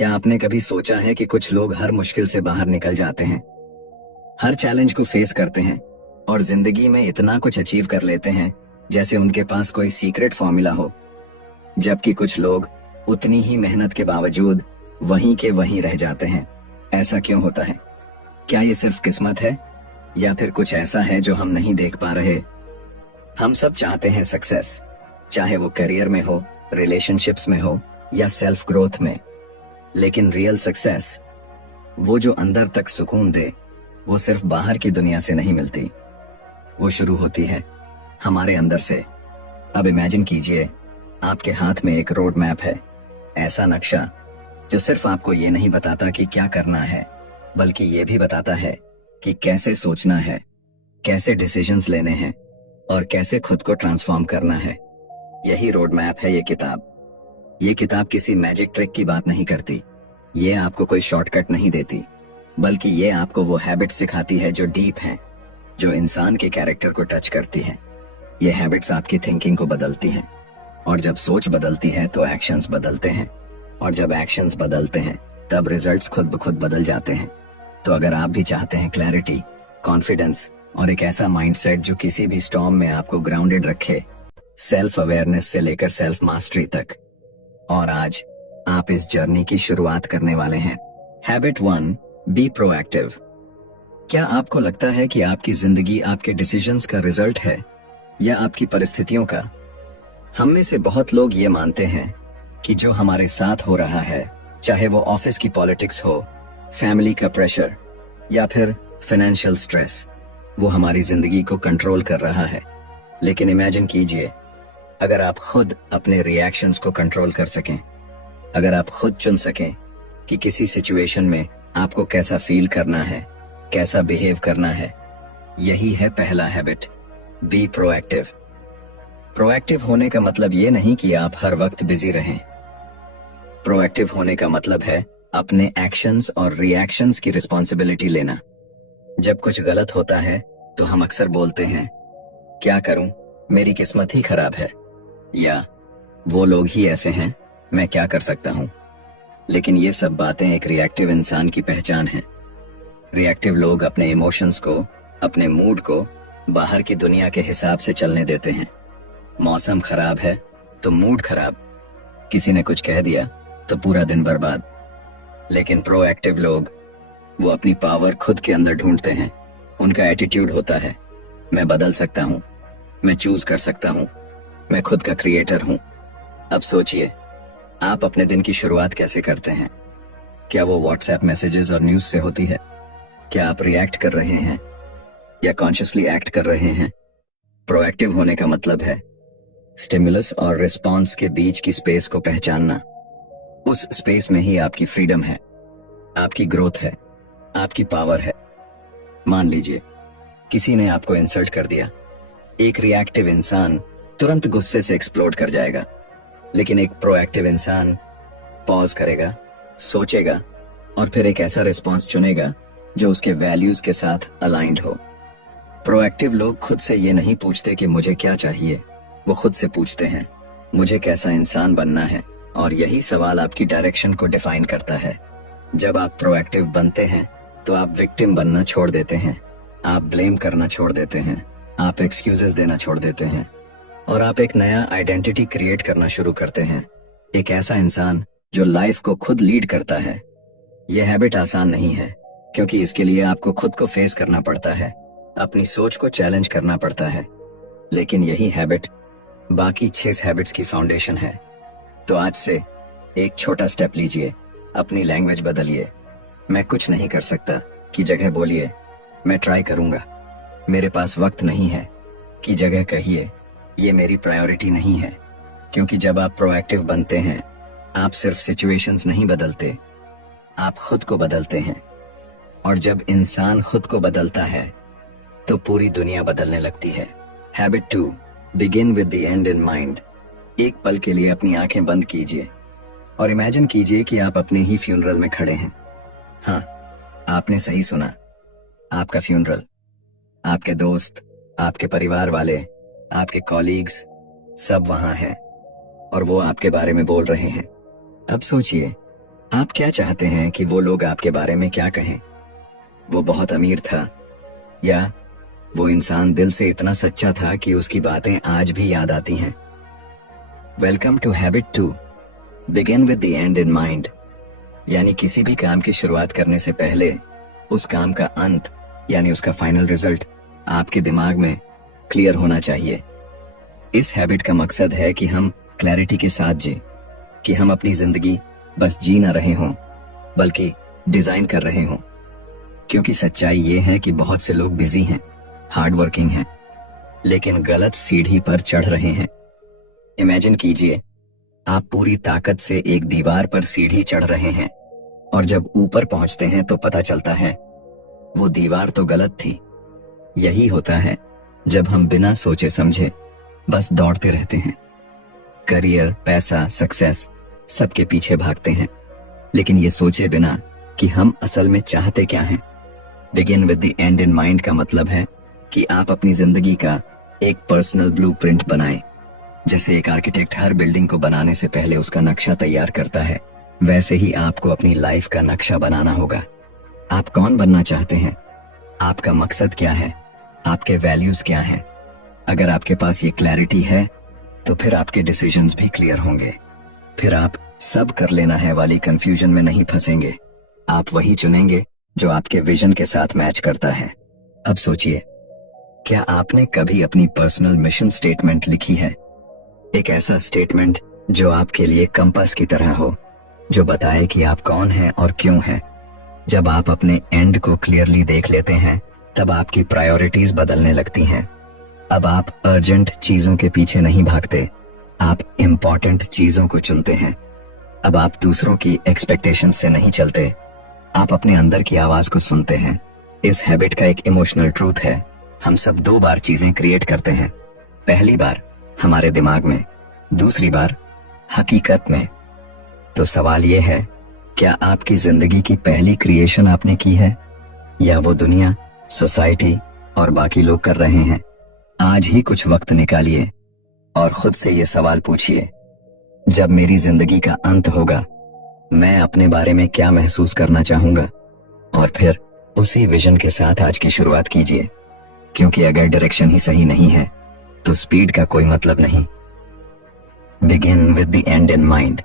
क्या आपने कभी सोचा है कि कुछ लोग हर मुश्किल से बाहर निकल जाते हैं, हर चैलेंज को फेस करते हैं और जिंदगी में इतना कुछ अचीव कर लेते हैं जैसे उनके पास कोई सीक्रेट फॉर्मूला हो, जबकि कुछ लोग उतनी ही मेहनत के बावजूद वहीं के वहीं रह जाते हैं। ऐसा क्यों होता है? क्या ये सिर्फ किस्मत है या फिर कुछ ऐसा है जो हम नहीं देख पा रहे? हम सब चाहते हैं सक्सेस, चाहे वो करियर में हो, रिलेशनशिप्स में हो या सेल्फ ग्रोथ में। लेकिन रियल सक्सेस, वो जो अंदर तक सुकून दे, वो सिर्फ बाहर की दुनिया से नहीं मिलती। वो शुरू होती है हमारे अंदर से। अब इमेजिन कीजिए, आपके हाथ में एक रोड मैप है, ऐसा नक्शा जो सिर्फ आपको ये नहीं बताता कि क्या करना है, बल्कि ये भी बताता है कि कैसे सोचना है, कैसे डिसीजंस लेने हैं और कैसे खुद को ट्रांसफॉर्म करना है। यही रोड मैप है ये किताब। ये किताब किसी मैजिक ट्रिक की बात नहीं करती, ये आपको कोई शॉर्टकट नहीं देती, बल्कि ये आपको वो हैबिट सिखाती है जो डीप हैं, जो इंसान के कैरेक्टर को टच करती हैं। ये हैबिट्स आपकी थिंकिंग को बदलती हैं, और जब सोच बदलती है तो एक्शंस बदलते हैं, और जब एक्शंस बदलते हैं तब रिजल्ट्स खुद ब खुद बदल जाते हैं। तो अगर आप भी चाहते हैं क्लैरिटी, कॉन्फिडेंस और एक ऐसा माइंडसेट जो किसी भी स्टॉर्म में आपको ग्राउंडेड रखे, सेल्फ अवेयरनेस से लेकर सेल्फ मास्टरी तक, और आज आप इस जर्नी की शुरुआत करने वाले हैं। Habit 1, be proactive. क्या आपको लगता है कि आपकी जिंदगी आपके डिसीजंस का रिजल्ट है या आपकी परिस्थितियों का? हम में से बहुत लोग ये मानते हैं कि जो हमारे साथ हो रहा है, चाहे वो ऑफिस की पॉलिटिक्स हो, फैमिली का प्रेशर या फिर फाइनेंशियल स्ट्रेस, वो हमारी जिंदगी को कंट्रोल कर रहा है। लेकिन इमेजिन कीजिए, अगर आप खुद अपने रिएक्शंस को कंट्रोल कर सकें, अगर आप खुद चुन सकें कि किसी सिचुएशन में आपको कैसा फील करना है, कैसा बिहेव करना है। यही है पहला हैबिट, बी प्रोएक्टिव। प्रोएक्टिव होने का मतलब ये नहीं कि आप हर वक्त बिजी रहें। प्रोएक्टिव होने का मतलब है अपने एक्शंस और रिएक्शंस की रिस्पॉन्सिबिलिटी लेना। जब कुछ गलत होता है तो हम अक्सर बोलते हैं, क्या करूं, मेरी किस्मत ही खराब है, या वो लोग ही ऐसे हैं, मैं क्या कर सकता हूं। लेकिन ये सब बातें एक रिएक्टिव इंसान की पहचान है। रिएक्टिव लोग अपने इमोशंस को, अपने मूड को बाहर की दुनिया के हिसाब से चलने देते हैं। मौसम खराब है तो मूड खराब, किसी ने कुछ कह दिया तो पूरा दिन बर्बाद। लेकिन प्रोएक्टिव लोग, वो अपनी पावर खुद के अंदर ढूंढते हैं। उनका एटीट्यूड होता है, मैं बदल सकता हूं, मैं चूज कर सकता हूं, मैं खुद का क्रिएटर हूं। अब सोचिए, आप अपने दिन की शुरुआत कैसे करते हैं? क्या वो व्हाट्सएप मैसेजेस और न्यूज से होती है? क्या आप रिएक्ट कर रहे हैं या कॉन्शियसली एक्ट कर रहे हैं? प्रोएक्टिव होने का मतलब है स्टिमुलस और रिस्पॉन्स के बीच की स्पेस को पहचानना। उस स्पेस में ही आपकी फ्रीडम है, आपकी ग्रोथ है, आपकी पावर है। मान लीजिए किसी ने आपको इंसल्ट कर दिया। एक रिएक्टिव इंसान तुरंत गुस्से से एक्सप्लोड कर जाएगा, लेकिन एक प्रोएक्टिव इंसान पॉज करेगा, सोचेगा और फिर एक ऐसा रिस्पॉन्स चुनेगा जो उसके वैल्यूज के साथ अलाइंड हो। प्रोएक्टिव लोग खुद से ये नहीं पूछते कि मुझे क्या चाहिए, वो खुद से पूछते हैं, मुझे कैसा इंसान बनना है। और यही सवाल आपकी डायरेक्शन को डिफाइन करता है। जब आप प्रोएक्टिव बनते हैं तो आप विक्टिम बनना छोड़ देते हैं, आप ब्लेम करना छोड़ देते हैं, आप एक्सक्यूजेस देना छोड़ देते हैं, और आप एक नया आइडेंटिटी क्रिएट करना शुरू करते हैं। एक ऐसा इंसान जो लाइफ को खुद लीड करता है। यह हैबिट आसान नहीं है, क्योंकि इसके लिए आपको खुद को फेस करना पड़ता है, अपनी सोच को चैलेंज करना पड़ता है। लेकिन यही हैबिट बाकी 6 हैबिट्स की फाउंडेशन है। तो आज से एक छोटा स्टेप लीजिए, अपनी लैंग्वेज बदलिए। मैं कुछ नहीं कर सकता की जगह बोलिए, मैं ट्राई करूंगा। मेरे पास वक्त नहीं है की जगह कहिए, ये मेरी प्रायोरिटी नहीं है। क्योंकि जब आप प्रोएक्टिव बनते हैं, आप सिर्फ सिचुएशंस नहीं बदलते, आप खुद को बदलते हैं। और जब इंसान खुद को बदलता है तो पूरी दुनिया बदलने लगती है। Habit 2, begin with the end in mind. एक पल के लिए अपनी आंखें बंद कीजिए और इमेजिन कीजिए कि आप अपने ही फ्यूनरल में खड़े हैं। हाँ, आपने सही सुना, आपका फ्यूनरल। आपके दोस्त, आपके परिवार वाले, आपके कॉलीग्स, सब वहां हैं और वो आपके बारे में बोल रहे हैं। अब सोचिए, आप क्या चाहते हैं कि वो लोग आपके बारे में क्या कहें? वो बहुत अमीर था, या वो इंसान दिल से इतना सच्चा था कि उसकी बातें आज भी याद आती हैं? Welcome to habit 2, begin with the end in mind. यानी किसी भी काम की शुरुआत करने से पहले उस काम का अंत यानी उसका फाइनल रिजल्ट आपके दिमाग में क्लियर होना चाहिए। इस हैबिट का मकसद है कि हम क्लैरिटी के साथ जिए, कि हम अपनी जिंदगी बस जी ना रहे हों बल्कि डिजाइन कर रहे हों। क्योंकि सच्चाई ये है कि बहुत से लोग बिजी हैं, हार्ड वर्किंग हैं, लेकिन गलत सीढ़ी पर चढ़ रहे हैं। इमेजिन कीजिए, आप पूरी ताकत से एक दीवार पर सीढ़ी चढ़ रहे हैं और जब ऊपर पहुंचते हैं तो पता चलता है वो दीवार तो गलत थी। यही होता है जब हम बिना सोचे समझे बस दौड़ते रहते हैं। करियर, पैसा, सक्सेस सबके पीछे भागते हैं, लेकिन ये सोचे बिना कि हम असल में चाहते क्या हैं। Begin with the end in mind का मतलब है कि आप अपनी जिंदगी का एक पर्सनल ब्लूप्रिंट बनाएं। जैसे एक आर्किटेक्ट हर बिल्डिंग को बनाने से पहले उसका नक्शा तैयार करता है, वैसे ही आपको अपनी लाइफ का नक्शा बनाना होगा। आप कौन बनना चाहते हैं? आपका मकसद क्या है? आपके वैल्यूज क्या हैं? अगर आपके पास ये क्लैरिटी है तो फिर आपके डिसीजंस भी क्लियर होंगे। फिर आप सब कर लेना है वाली कंफ्यूजन में नहीं फंसेंगे। आप वही चुनेंगे जो आपके विजन के साथ मैच करता है। अब सोचिए, क्या आपने कभी अपनी पर्सनल मिशन स्टेटमेंट लिखी है? एक ऐसा स्टेटमेंट जो आपके लिए कंपास की तरह हो, जो बताए कि आप कौन हैं और क्यों हैं। जब आप अपने एंड को क्लियरली देख लेते हैं तब आपकी प्रायोरिटीज बदलने लगती हैं। अब आप अर्जेंट चीजों के पीछे नहीं भागते, आप इम्पोर्टेंट चीजों को चुनते हैं। अब आप दूसरों की एक्सपेक्टेशन से नहीं चलते, आप अपने अंदर की आवाज को सुनते हैं। इस हैबिट का एक इमोशनल ट्रूथ है, हम सब 2 बार चीजें क्रिएट करते हैं। पहली बार हमारे दिमाग में, दूसरी बार हकीकत में। तो सवाल ये है, क्या आपकी जिंदगी की पहली क्रिएशन आपने की है, या वो दुनिया, सोसाइटी और बाकी लोग कर रहे हैं? आज ही कुछ वक्त निकालिए और खुद से ये सवाल पूछिए, जब मेरी जिंदगी का अंत होगा मैं अपने बारे में क्या महसूस करना चाहूंगा? और फिर उसी विजन के साथ आज की शुरुआत कीजिए। क्योंकि अगर डायरेक्शन ही सही नहीं है तो स्पीड का कोई मतलब नहीं। Begin with the end in mind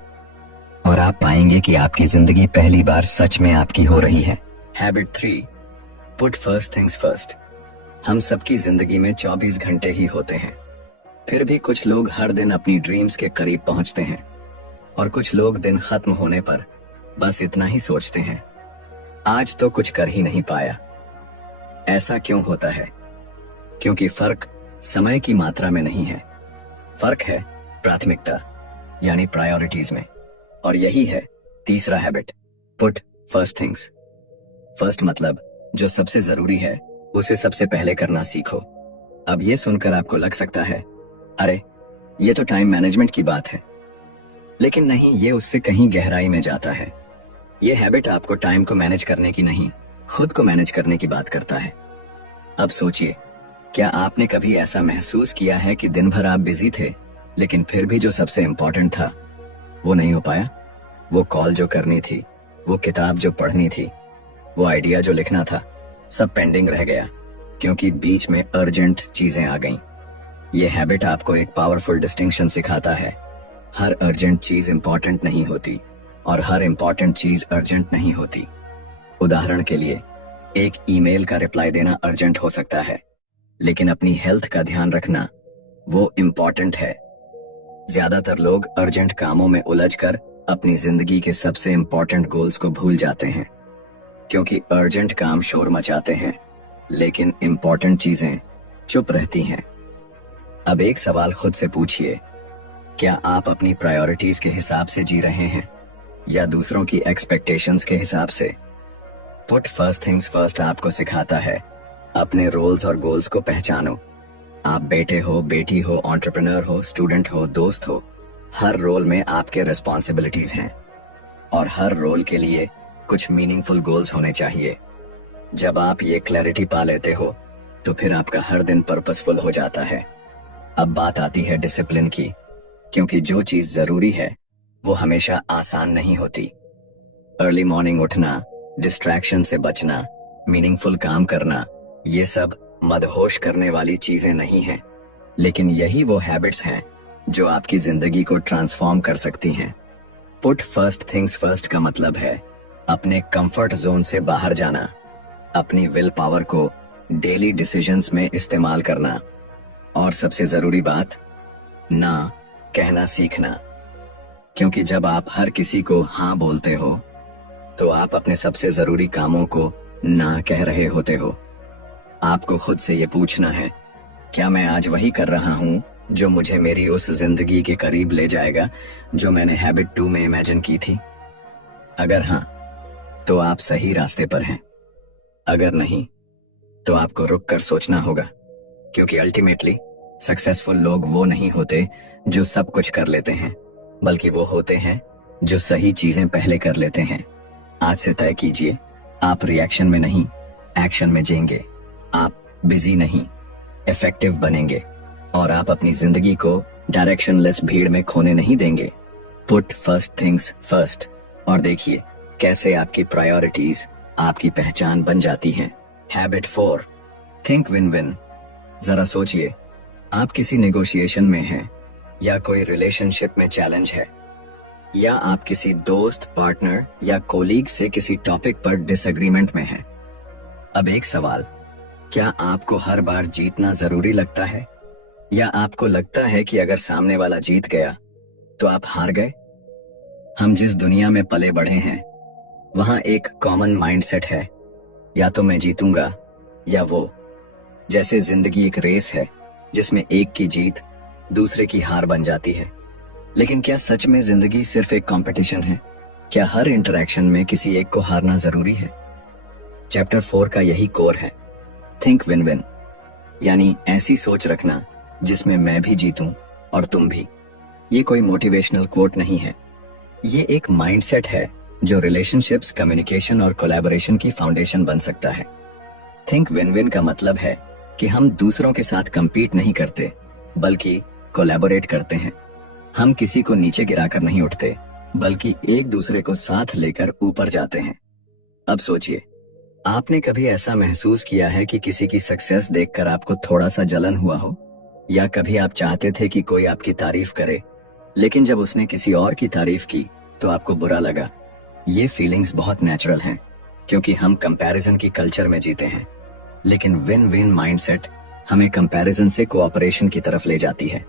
और आप पाएंगे कि आपकी जिंदगी पहली बार सच में आपकी हो रही है। Habit 3, put first things first. हम सबकी जिंदगी में 24 घंटे ही होते हैं, फिर भी कुछ लोग हर दिन अपनी ड्रीम्स के करीब पहुंचते हैं और कुछ लोग दिन खत्म होने पर बस इतना ही सोचते हैं, आज तो कुछ कर ही नहीं पाया। ऐसा क्यों होता है? क्योंकि फर्क समय की मात्रा में नहीं है, फर्क है प्राथमिकता यानी प्रायोरिटीज में। और यही है तीसरा habit, put first things first. मतलब जो सबसे जरूरी है उसे सबसे पहले करना सीखो। अब ये सुनकर आपको लग सकता है, अरे ये तो टाइम मैनेजमेंट की बात है, लेकिन नहीं, ये उससे कहीं गहराई में जाता है। ये हैबिट आपको टाइम को मैनेज करने की नहीं, खुद को मैनेज करने की बात करता है। अब सोचिए, क्या आपने कभी ऐसा महसूस किया है कि दिन भर आप बिजी थे लेकिन फिर भी जो सबसे इंपॉर्टेंट था वो नहीं हो पाया? वो कॉल जो करनी थी, वो किताब जो पढ़नी थी, वो आइडिया जो लिखना था, सब पेंडिंग रह गया क्योंकि बीच में अर्जेंट चीजें आ गईं। ये हैबिट आपको एक पावरफुल डिस्टिंक्शन सिखाता है। हर अर्जेंट चीज इंपॉर्टेंट नहीं होती और हर इंपॉर्टेंट चीज अर्जेंट नहीं होती। उदाहरण के लिए, एक ईमेल का रिप्लाई देना अर्जेंट हो सकता है, लेकिन अपनी हेल्थ का ध्यान रखना वो इम्पोर्टेंट है। ज्यादातर लोग अर्जेंट कामों में उलझकर अपनी जिंदगी के सबसे इम्पोर्टेंट गोल्स को भूल जाते हैं, क्योंकि अर्जेंट काम शोर मचाते हैं लेकिन इम्पोर्टेंट चीजें चुप रहती हैं। अब एक सवाल खुद से पूछिए, क्या आप अपनी प्रायोरिटीज के हिसाब से जी रहे हैं या दूसरों की एक्सपेक्टेशंस के हिसाब से? पुट फर्स्ट थिंग्स फर्स्ट आपको सिखाता है, अपने रोल्स और गोल्स को पहचानो। आप बेटे हो, बेटी हो, एंटरप्रेन्योर हो, स्टूडेंट हो, दोस्त हो, हर रोल में आपके रिस्पॉन्सिबिलिटीज हैं और हर रोल के लिए कुछ मीनिंगफुल गोल्स होने चाहिए। जब आप ये क्लैरिटी पा लेते हो तो फिर आपका हर दिन पर्पसफुल हो जाता है। अब बात आती है डिसिप्लिन की, क्योंकि जो चीज जरूरी है वो हमेशा आसान नहीं होती। अर्ली मॉर्निंग उठना, डिस्ट्रैक्शन से बचना, मीनिंगफुल काम करना, ये सब मदहोश करने वाली चीजें नहीं हैं, लेकिन यही वो हैबिट्स हैं जो आपकी जिंदगी को ट्रांसफॉर्म कर सकती हैं। पुट फर्स्ट थिंग्स फर्स्ट का मतलब है अपने कंफर्ट जोन से बाहर जाना, अपनी विल पावर को डेली डिसीजंस में इस्तेमाल करना, और सबसे जरूरी बात, ना कहना सीखना। क्योंकि जब आप हर किसी को हाँ बोलते हो तो आप अपने सबसे जरूरी कामों को ना कह रहे होते हो। आपको खुद से ये पूछना है, क्या मैं आज वही कर रहा हूं जो मुझे मेरी उस जिंदगी के करीब ले जाएगा जो मैंने हैबिट 2 में इमेजिन की थी? अगर हाँ, तो आप सही रास्ते पर हैं। अगर नहीं, तो आपको रुक कर सोचना होगा, क्योंकि अल्टीमेटली सक्सेसफुल लोग वो नहीं होते जो सब कुछ कर लेते हैं, बल्कि वो होते हैं जो सही चीजें पहले कर लेते हैं। आज से तय कीजिए, आप रिएक्शन में नहीं, एक्शन में जिएंगे। आप बिजी नहीं, इफेक्टिव बनेंगे, और आप अपनी जिंदगी को डायरेक्शनलेस भीड़ में खोने नहीं देंगे। पुट फर्स्ट थिंग्स फर्स्ट, और देखिए कैसे आपकी प्रायोरिटीज आपकी पहचान बन जाती हैं। Habit 4, think win win. जरा सोचिए, आप किसी नेगोशिएशन में हैं, या कोई रिलेशनशिप में चैलेंज है, या आप किसी दोस्त, पार्टनर या कोलीग से किसी टॉपिक पर डिसएग्रीमेंट में हैं। अब एक सवाल, क्या आपको हर बार जीतना जरूरी लगता है, या आपको लगता है कि अगर सामने वाला जीत गया तो आप हार गए? हम जिस दुनिया में पले बढ़े हैं, वहां एक कॉमन माइंडसेट है, या तो मैं जीतूंगा या वो। जैसे जिंदगी एक रेस है जिसमें एक की जीत दूसरे की हार बन जाती है। लेकिन क्या सच में जिंदगी सिर्फ एक कंपटीशन है? क्या हर इंटरेक्शन में किसी एक को हारना जरूरी है? चैप्टर 4 का यही कोर है, थिंक विन विन, यानी ऐसी सोच रखना जिसमें मैं भी जीतूं और तुम भी। ये कोई मोटिवेशनल कोट नहीं है, ये एक माइंडसेट है जो रिलेशनशिप्स, कम्युनिकेशन और कोलैबोरेशन की फाउंडेशन बन सकता है। थिंक विन विन का मतलब है कि हम दूसरों के साथ compete नहीं करते, बल्कि कोलैबोरेट करते हैं। हम किसी को नीचे गिराकर नहीं उठते, बल्कि एक दूसरे को साथ लेकर ऊपर जाते हैं। अब सोचिए, आपने कभी ऐसा महसूस किया है कि किसी की सक्सेस देखकर आपको थोड़ा सा जलन हुआ हो, या कभी आप चाहते थे कि कोई आपकी तारीफ करे, लेकिन जब उसने किसी और की तारीफ की तो आपको बुरा लगा? ये फीलिंग्स बहुत नेचुरल हैं, क्योंकि हम कंपैरिजन की कल्चर में जीते हैं। लेकिन विन विन माइंडसेट हमें कंपैरिजन से कोऑपरेशन की तरफ ले जाती है।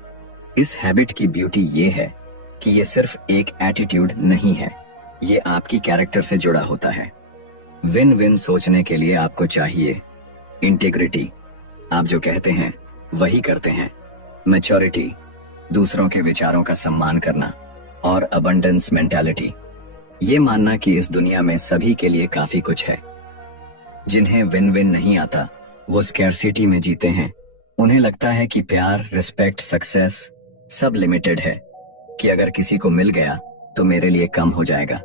इस हैबिट की ब्यूटी ये है कि ये सिर्फ एक एटीट्यूड नहीं है, ये आपकी कैरेक्टर से जुड़ा होता है। विन विन सोचने के लिए आपको चाहिए इंटीग्रिटी, आप जो कहते हैं वही करते हैं, मैच्योरिटी, दूसरों के विचारों का सम्मान करना, और अबंडेंस मेंटालिटी, ये मानना कि इस दुनिया में सभी के लिए काफी कुछ है। जिन्हें विन विन नहीं आता वो स्कैरसिटी में जीते हैं। उन्हें लगता है कि प्यार, रिस्पेक्ट, सक्सेस सब लिमिटेड है, कि अगर किसी को मिल गया तो मेरे लिए कम हो जाएगा।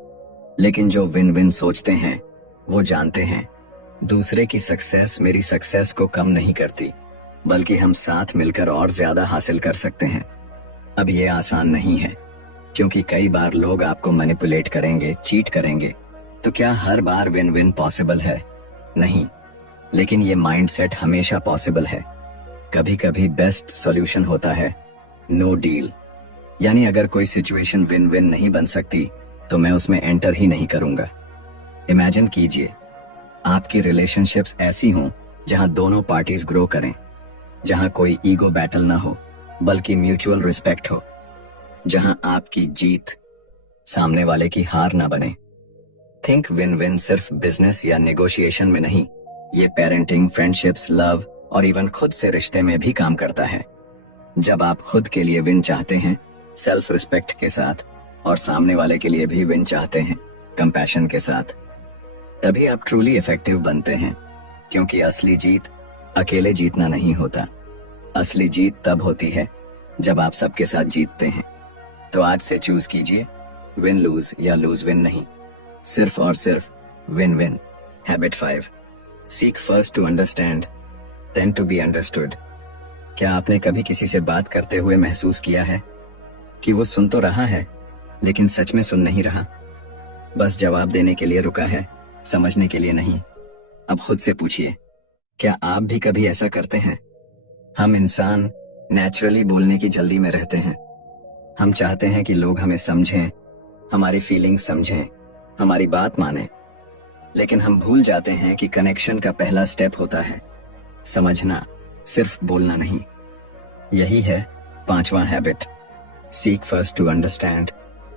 लेकिन जो विन विन सोचते हैं वो जानते हैं दूसरे की सक्सेस मेरी सक्सेस को कम नहीं करती, बल्कि हम साथ मिलकर और ज्यादा हासिल कर सकते हैं। अब ये आसान नहीं है, क्योंकि कई बार लोग आपको मैनिपुलेट करेंगे, चीट करेंगे। तो क्या हर बार विन विन पॉसिबल है? नहीं, लेकिन ये माइंडसेट हमेशा पॉसिबल है। कभी कभी बेस्ट सॉल्यूशन होता है नो डील, यानी अगर कोई सिचुएशन विन विन नहीं बन सकती तो मैं उसमें एंटर ही नहीं करूंगा। इमेजिन कीजिए, आपकी रिलेशनशिप्स ऐसी हों जहां दोनों पार्टीज ग्रो करें, जहां कोई ईगो बैटल ना हो, बल्कि म्यूचुअल रिस्पेक्ट हो, जहां आपकी जीत सामने वाले की हार ना बने। थिंक विन विन सिर्फ बिजनेस या नेगोशिएशन में नहीं, ये पेरेंटिंग, फ्रेंडशिप्स, लव और इवन खुद से रिश्ते में भी काम करता है। जब आप खुद के लिए विन चाहते हैं सेल्फ रिस्पेक्ट के साथ, और सामने वाले के लिए भी विन चाहते हैं कंपैशन के साथ, तभी आप ट्रूली इफेक्टिव बनते हैं। क्योंकि असली जीत अकेले जीतना नहीं होता, असली जीत तब होती है जब आप सबके साथ जीतते हैं। तो आज से चूज कीजिए विन लूज या लूज विन नहीं, सिर्फ और सिर्फ win win. Habit 5, seek first to understand then to be understood. क्या आपने कभी किसी से बात करते हुए महसूस किया है कि वो सुन तो रहा है लेकिन सच में सुन नहीं रहा? बस जवाब देने के लिए रुका है, समझने के लिए नहीं। अब खुद से पूछिए, क्या आप भी कभी ऐसा करते हैं? हम इंसान नेचुरली बोलने की जल्दी में रहते हैं। हम चाहते हैं कि लोग हमें समझें, हमारी फीलिंग्स समझें, हमारी बात मानें। लेकिन हम भूल जाते हैं कि कनेक्शन का पहला स्टेप होता है समझना, सिर्फ बोलना नहीं। यही है 5वां habit, seek first to understand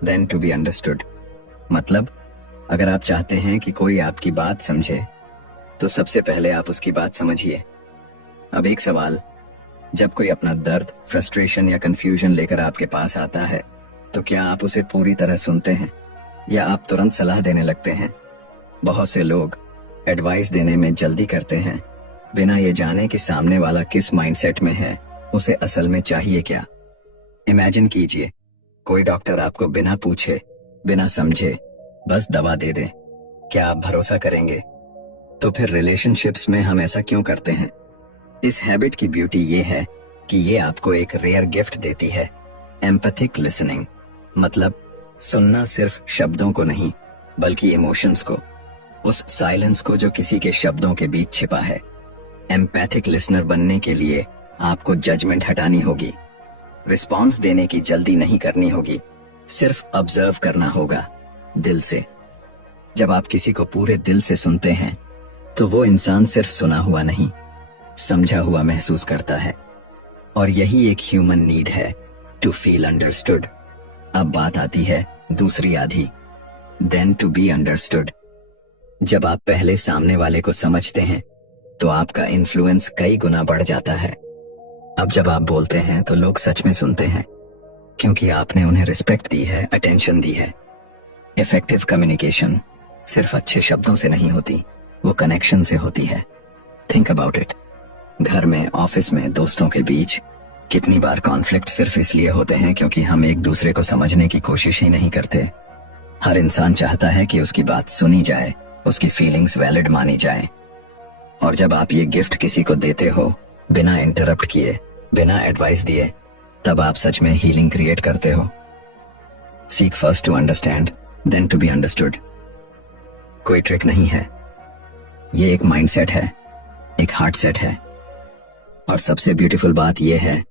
then to be understood. मतलब अगर आप चाहते हैं कि कोई आपकी बात समझे तो सबसे पहले आप उसकी बात समझिए। अब एक सवाल, जब कोई अपना दर्द, फ्रस्ट्रेशन या कंफ्यूजन लेकर आपके पास आता है तो क्या आप उसे पूरी तरह सुनते हैं या आप तुरंत सलाह देने लगते हैं? बहुत से लोग एडवाइस देने में जल्दी करते हैं बिना ये जाने कि सामने वाला किस माइंडसेट में है, उसे असल में चाहिए क्या। इमेजिन कीजिए, कोई डॉक्टर आपको बिना पूछे, बिना समझे बस दवा दे दे, क्या आप भरोसा करेंगे? तो फिर रिलेशनशिप्स में हम ऐसा क्यों करते हैं? इस हैबिट की ब्यूटी ये है कि ये आपको एक रेयर गिफ्ट देती है, एम्पैथिक लिसनिंग। मतलब सुनना सिर्फ शब्दों को नहीं बल्कि इमोशंस को, उस साइलेंस को जो किसी के शब्दों के बीच छिपा है। एम्पैथिक लिसनर बनने के लिए आपको जजमेंट हटानी होगी, रिस्पॉन्स देने की जल्दी नहीं करनी होगी, सिर्फ ऑब्जर्व करना होगा दिल से। जब आप किसी को पूरे दिल से सुनते हैं तो वो इंसान सिर्फ सुना हुआ नहीं, समझा हुआ महसूस करता है। और यही एक ह्यूमन नीड है, टू फील अंडरस्टूड। अब बात आती है दूसरी आधी, देन टू बी अंडरस्टूड। जब आप पहले सामने वाले को समझते हैं तो आपका इन्फ्लुएंस कई गुना बढ़ जाता है। अब जब आप बोलते हैं तो लोग सच में सुनते हैं क्योंकि आपने उन्हें रिस्पेक्ट दी है, अटेंशन दी है। इफेक्टिव कम्युनिकेशन सिर्फ अच्छे शब्दों से नहीं होती, वो कनेक्शन से होती है। थिंक अबाउट इट, घर में, ऑफिस में, दोस्तों के बीच कितनी बार कॉन्फ्लिक्ट सिर्फ इसलिए होते हैं क्योंकि हम एक दूसरे को समझने की कोशिश ही नहीं करते। हर इंसान चाहता है कि उसकी बात सुनी जाए, उसकी फीलिंग्स वैलिड मानी जाए। और जब आप ये गिफ्ट किसी को देते हो बिना इंटरप्ट किए, बिना एडवाइस दिए, तब आप सच में हीलिंग क्रिएट करते हो। Seek first to understand then to be understood. कोई ट्रिक नहीं है, ये एक माइंडसेट है, एक हार्ट सेट है। और सबसे ब्यूटीफुल बात यह है,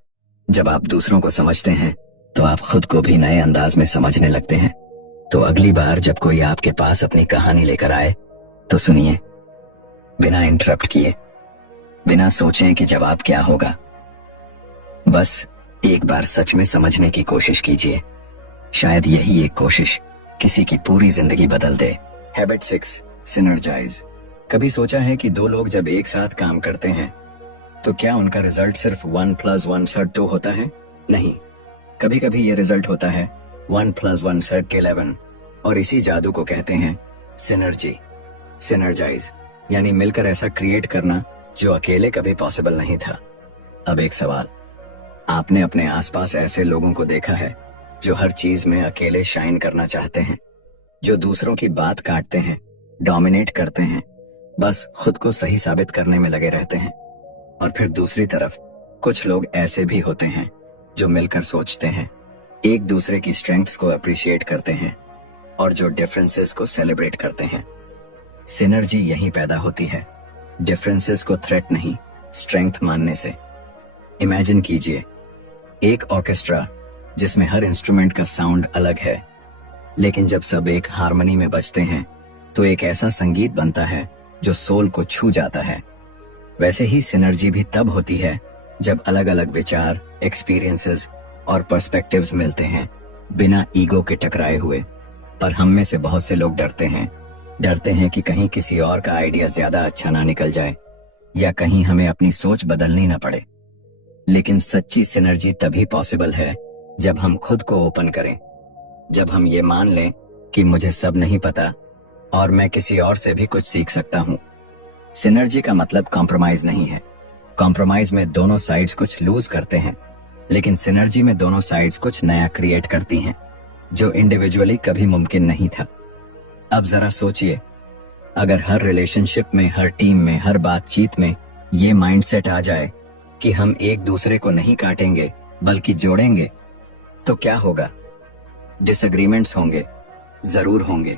जब आप दूसरों को समझते हैं तो आप खुद को भी नए अंदाज में समझने लगते हैं। तो अगली बार जब कोई आपके पास अपनी कहानी लेकर आए तो सुनिए, बिना इंटरप्ट किए, बिना सोचें कि जवाब क्या होगा। बस एक बार सच में समझने की कोशिश कीजिए, शायद यही एक कोशिश किसी की पूरी जिंदगी बदल दे। Habit 6, synergise. कभी सोचा है कि दो लोग जब एक साथ काम करते हैं तो क्या उनका रिजल्ट सिर्फ 1 + 1 = 2 होता है? नहीं, कभी कभी ये रिजल्ट होता है 1 + 1 = 11। और इसी जादू को कहते हैं सिनर्जी, सिनर्जाइज, यानी मिलकर ऐसा क्रिएट करना जो अकेले कभी पॉसिबल नहीं था। अब एक सवाल, आपने अपने आसपास ऐसे लोगों को देखा है जो हर चीज में अकेले शाइन करना चाहते हैं, जो दूसरों की बात काटते हैं, डोमिनेट करते हैं, बस खुद को सही साबित करने में लगे रहते हैं? और फिर दूसरी तरफ कुछ लोग ऐसे भी होते हैं जो मिलकर सोचते हैं, एक दूसरे की स्ट्रेंथ्स को अप्रिशिएट करते हैं और जो डिफरेंसेस को सेलिब्रेट करते हैं। सिनर्जी यहीं पैदा होती है, डिफरेंसेस को थ्रेट नहीं, स्ट्रेंथ मानने से। इमेजिन कीजिए, एक ऑर्केस्ट्रा जिसमें हर इंस्ट्रूमेंट का साउंड अलग है, लेकिन जब सब एक हार्मनी में बजते हैं तो एक ऐसा संगीत बनता है जो सोल को छू जाता है। वैसे ही सिनर्जी भी तब होती है जब अलग अलग विचार, एक्सपीरियंसेस और पर्सपेक्टिव्स मिलते हैं, बिना ईगो के टकराए हुए। पर हम में से बहुत से लोग डरते हैं कि कहीं किसी और का आइडिया ज्यादा अच्छा ना निकल जाए या कहीं हमें अपनी सोच बदलनी ना पड़े। लेकिन सच्ची सिनर्जी तभी पॉसिबल है जब हम खुद को ओपन करें, जब हम ये मान लें कि मुझे सब नहीं पता और मैं किसी और से भी कुछ सीख सकता हूँ। सिनर्जी का मतलब कॉम्प्रोमाइज नहीं है। कॉम्प्रोमाइज में दोनों साइड्स कुछ लूज करते हैं, लेकिन सिनर्जी में दोनों साइड्स कुछ नया क्रिएट करती हैं जो इंडिविजुअली कभी मुमकिन नहीं था। अब जरा सोचिए, अगर हर रिलेशनशिप में, हर टीम में, हर बातचीत में ये माइंडसेट आ जाए कि हम एक दूसरे को नहीं काटेंगे बल्कि जोड़ेंगे, तो क्या होगा? डिसएग्रीमेंट्स होंगे, जरूर होंगे,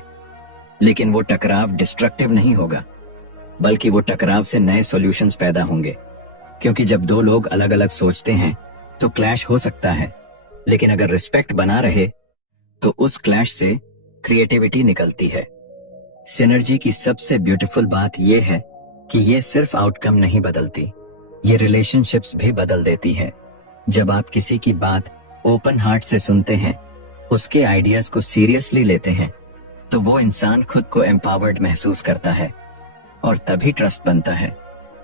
लेकिन वो टकराव डिस्ट्रक्टिव नहीं होगा, बल्कि वो टकराव से नए सॉल्यूशंस पैदा होंगे। क्योंकि जब दो लोग अलग अलग सोचते हैं तो क्लैश हो सकता है, लेकिन अगर रिस्पेक्ट बना रहे तो उस क्लैश से क्रिएटिविटी निकलती है। सिनर्जी की सबसे ब्यूटीफुल बात यह है कि ये सिर्फ आउटकम नहीं बदलती, ये रिलेशनशिप्स भी बदल देती है। जब आप किसी की बात ओपन हार्ट से सुनते हैं, उसके आइडियाज को सीरियसली लेते हैं, तो वो इंसान खुद को एम्पावर्ड महसूस करता है और तभी ट्रस्ट बनता है।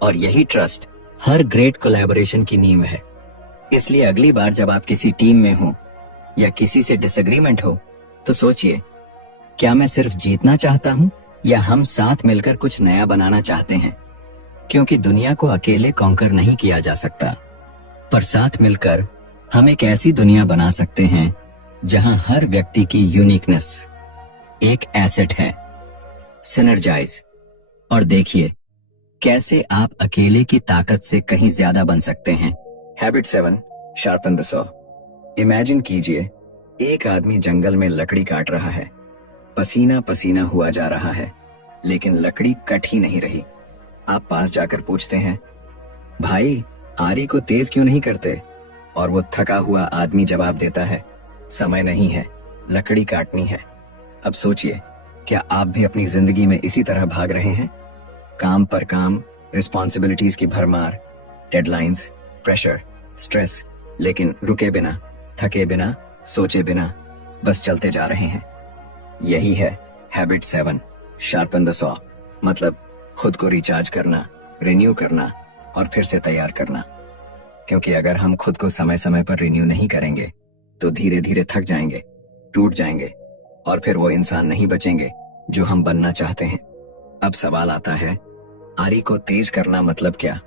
और यही ट्रस्ट हर ग्रेट कोलैबोरेशन की नींव है। इसलिए अगली बार जब आप किसी टीम में हो या किसी से डिसएग्रीमेंट हो, तो सोचिए, क्या मैं सिर्फ जीतना चाहता हूं या हम साथ मिलकर कुछ नया बनाना चाहते हैं? क्योंकि दुनिया को अकेले कॉन्कर नहीं किया जा सकता, पर साथ मिलकर हम एक ऐसी दुनिया बना सकते हैं जहां हर व्यक्ति की यूनिकनेस एक एसेट है। सिनर्जाइज और देखिए कैसे आप अकेले की ताकत से कहीं ज्यादा बन सकते हैं। Habit 7, sharpen the saw. Imagine कीजिए, एक आदमी जंगल में लकड़ी काट रहा है, पसीना पसीना हुआ जा रहा है, लेकिन लकड़ी कट ही नहीं रही। आप पास जाकर पूछते हैं, भाई आरी को तेज क्यों नहीं करते? और वो थका हुआ आदमी जवाब देता है, समय नहीं है, लकड़ी काटनी है। अब सोचिए, क्या आप भी अपनी जिंदगी में इसी तरह भाग रहे हैं? काम पर काम, रिस्पॉन्सिबिलिटीज की भरमार, डेडलाइंस, प्रेशर, स्ट्रेस, लेकिन रुके बिना, थके बिना, सोचे बिना, बस चलते जा रहे हैं। यही है हैबिट 7, शार्पन द सॉ। मतलब खुद को रिचार्ज करना, रिन्यू करना और फिर से तैयार करना। क्योंकि अगर हम खुद को समय समय पर रिन्यू नहीं करेंगे तो धीरे धीरे थक जाएंगे, टूट जाएंगे और फिर वो इंसान नहीं बचेंगे जो हम बनना चाहते हैं। अब सवाल आता है, आरी को तेज करना मतलब क्या?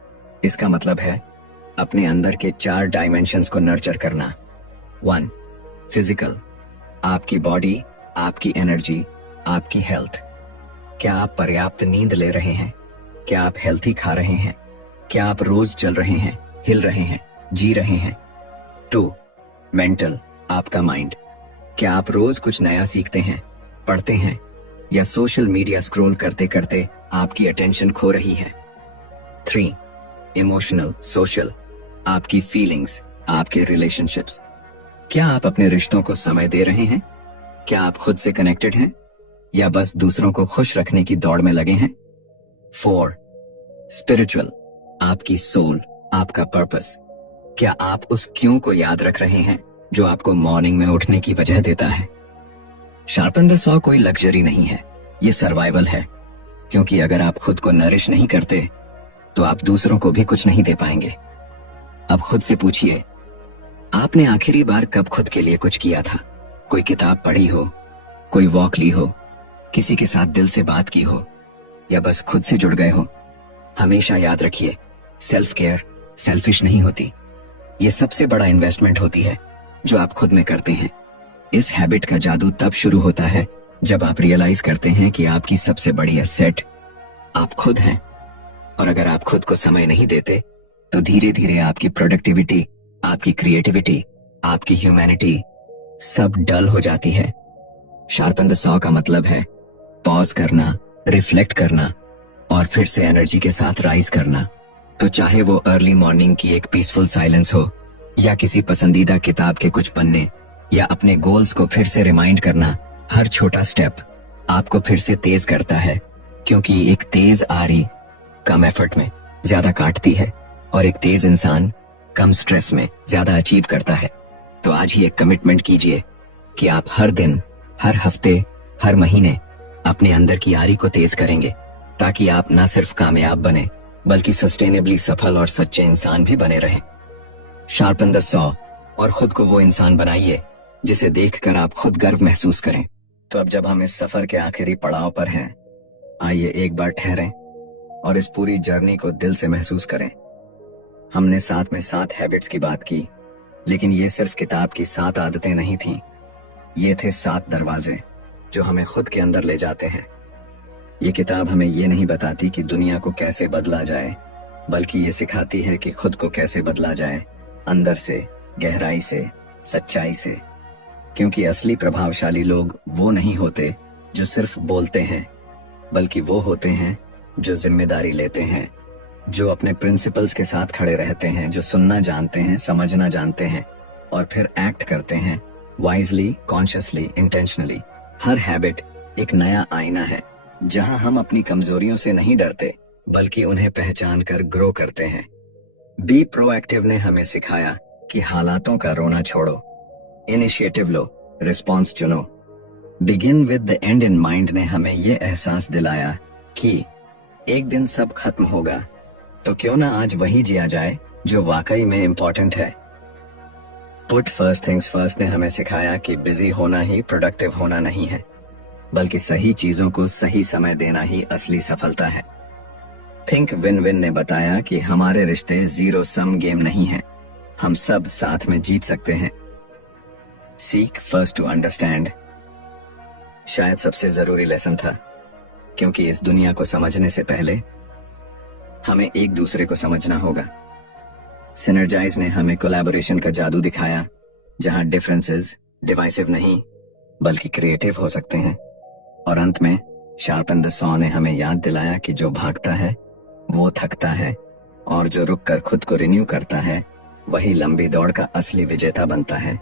इसका मतलब है अपने अंदर के 4 डायमेंशंस को नर्चर करना। 1, फिजिकल, आपकी बॉडी, आपकी एनर्जी, आपकी हेल्थ। क्या आप पर्याप्त नींद ले रहे हैं? क्या आप हेल्थी खा रहे हैं? क्या आप रोज चल रहे हैं, हिल रहे हैं, जी रहे हैं? 2, मेंटल, आपका माइंड। क्या आप रोज कुछ नया सीखते हैं, पढ़ते हैं, या सोशल मीडिया स्क्रॉल करते करते आपकी अटेंशन खो रही है? 3, इमोशनल, सोशल, आपकी फीलिंग्स, आपके रिलेशनशिप्स। क्या आप अपने रिश्तों को समय दे रहे हैं? क्या आप खुद से कनेक्टेड हैं या बस दूसरों को खुश रखने की दौड़ में लगे हैं? 4, स्पिरिचुअल, आपकी सोल, आपका पर्पस। क्या आप उस क्यों को याद रख रहे हैं जो आपको मॉर्निंग में उठने की वजह देता है? शार्पन द सॉ कोई लग्जरी नहीं है, ये सर्वाइवल है। क्योंकि अगर आप खुद को नरिश नहीं करते तो आप दूसरों को भी कुछ नहीं दे पाएंगे। अब खुद से पूछिए, आपने आखिरी बार कब खुद के लिए कुछ किया था? कोई किताब पढ़ी हो, कोई वॉक ली हो, किसी के साथ दिल से बात की हो, या बस खुद से जुड़ गए हो? हमेशा याद रखिए, सेल्फ केयर सेल्फिश नहीं होती, ये सबसे बड़ा इन्वेस्टमेंट होती है जो आप खुद में करते हैं। इस हैबिट का जादू तब शुरू होता है जब आप रियलाइज करते हैं कि आपकी सबसे बड़ी एसेट आप खुद हैं। और अगर आप खुद को समय नहीं देते तो धीरे धीरे आपकी प्रोडक्टिविटी, आपकी क्रिएटिविटी, आपकी ह्यूमैनिटी सब डल हो जाती है। शार्पन द सॉ का मतलब है पॉज करना, रिफ्लेक्ट करना और फिर से एनर्जी के साथ राइज करना। तो चाहे वो अर्ली मॉर्निंग की एक पीसफुल साइलेंस हो, या किसी पसंदीदा किताब के कुछ पन्ने, या अपने गोल्स को फिर से रिमाइंड करना, हर छोटा स्टेप आपको फिर से तेज करता है। क्योंकि एक तेज आरी कम एफर्ट में ज्यादा काटती है और एक तेज इंसान कम स्ट्रेस में ज्यादा अचीव करता है। तो आज ही एक कमिटमेंट कीजिए कि आप हर दिन, हर हफ्ते, हर महीने अपने अंदर की आरी को तेज करेंगे, ताकि आप न सिर्फ कामयाब बने बल्कि सस्टेनेबली सफल और सच्चे इंसान भी बने रहें। शार्पन द सॉ और खुद को वो इंसान बनाइए जिसे देखकर आप खुद गर्व महसूस करें। तो अब जब हम इस सफर के आखिरी पड़ाव पर हैं, आइए एक बार ठहरें और इस पूरी जर्नी को दिल से महसूस करें। हमने साथ में 7 हैबिट्स की बात की, लेकिन ये सिर्फ किताब की 7 आदतें नहीं थी, ये थे 7 दरवाजे जो हमें खुद के अंदर ले जाते हैं। ये किताब हमें ये नहीं बताती कि दुनिया को कैसे बदला जाए, बल्कि ये सिखाती है कि खुद को कैसे बदला जाए, अंदर से, गहराई से, सच्चाई से। क्योंकि असली प्रभावशाली लोग वो नहीं होते जो सिर्फ बोलते हैं, बल्कि वो होते हैं जो जिम्मेदारी लेते हैं, जो अपने प्रिंसिपल्स के साथ खड़े रहते हैं, जो सुनना जानते हैं, समझना जानते हैं और फिर एक्ट करते हैं वाइजली, कॉन्शियसली, इंटेंशनली। हर हैबिट एक नया आईना है जहां हम अपनी कमजोरियों से नहीं डरते, बल्कि उन्हें पहचान कर ग्रो करते हैं। बी प्रोएक्टिव ने हमें सिखाया कि हालातों का रोना छोड़ो, इनिशिएटिव लो, रिस्पॉन्स चुनो। Begin with the end in mind ने हमें यह एहसास दिलाया कि एक दिन सब खत्म होगा, तो क्यों ना आज वही जिया जाए जो वाकई में इम्पोर्टेंट है। पुट फर्स्ट थिंग्स फर्स्ट ने हमें सिखाया कि बिजी होना ही प्रोडक्टिव होना नहीं है, बल्कि सही चीजों को सही समय देना ही असली सफलता है। थिंक विन विन ने बताया कि हमारे रिश्ते जीरो सम गेम नहीं है, हम सब साथ में जीत सकते हैं। सीक फर्स्ट टू अंडरस्टैंड शायद सबसे जरूरी लेसन था, क्योंकि इस दुनिया को समझने से पहले हमें एक दूसरे को समझना होगा। सिनर्जाइज ने हमें कोलैबोरेशन का जादू दिखाया, जहां डिफरेंसेस डिवाइसिव नहीं बल्कि क्रिएटिव हो सकते हैं। और अंत में शार्पन द सॉ ने हमें याद दिलाया कि जो भागता है वो थकता है, और जो रुक कर खुद को रिन्यू करता है वही लंबी दौड़ का असली विजेता बनता है।